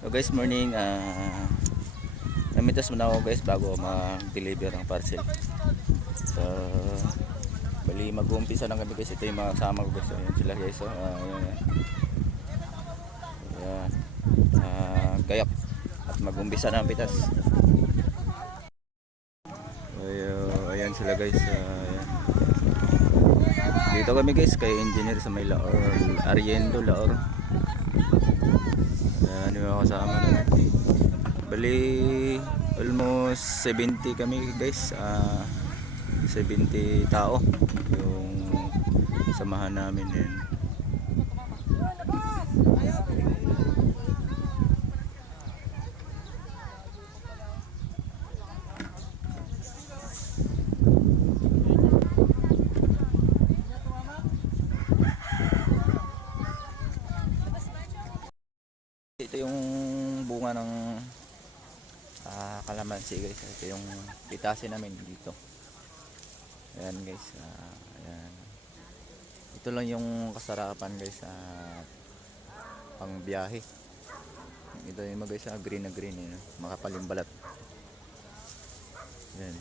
So guys, morning. Namitas muna ako guys bago mag-deliver ng parcel. So, bali mag-uumpisa lang kami guys. Ito yung mga kasama ko guys. Ayan sila guys. So, ayan. Ayan. Gayak. At mag-uumpisa na ang pitas. Ayan sila guys. Ayan. Dito kami guys kay engineer sa may Laor. Ariendo Laor. Ayan yung mga kasama namin. Bali almost 70 kami guys, 70 tao yung samahan namin din. Ito yung bunga ng kalamansi guys. Ito yung pitasin namin dito. Ayan guys. Ayan. Ito lang yung kasarapan guys sa pang biyahe. Ito yung mga guys, green na green. Makapalimbalat. Ayan.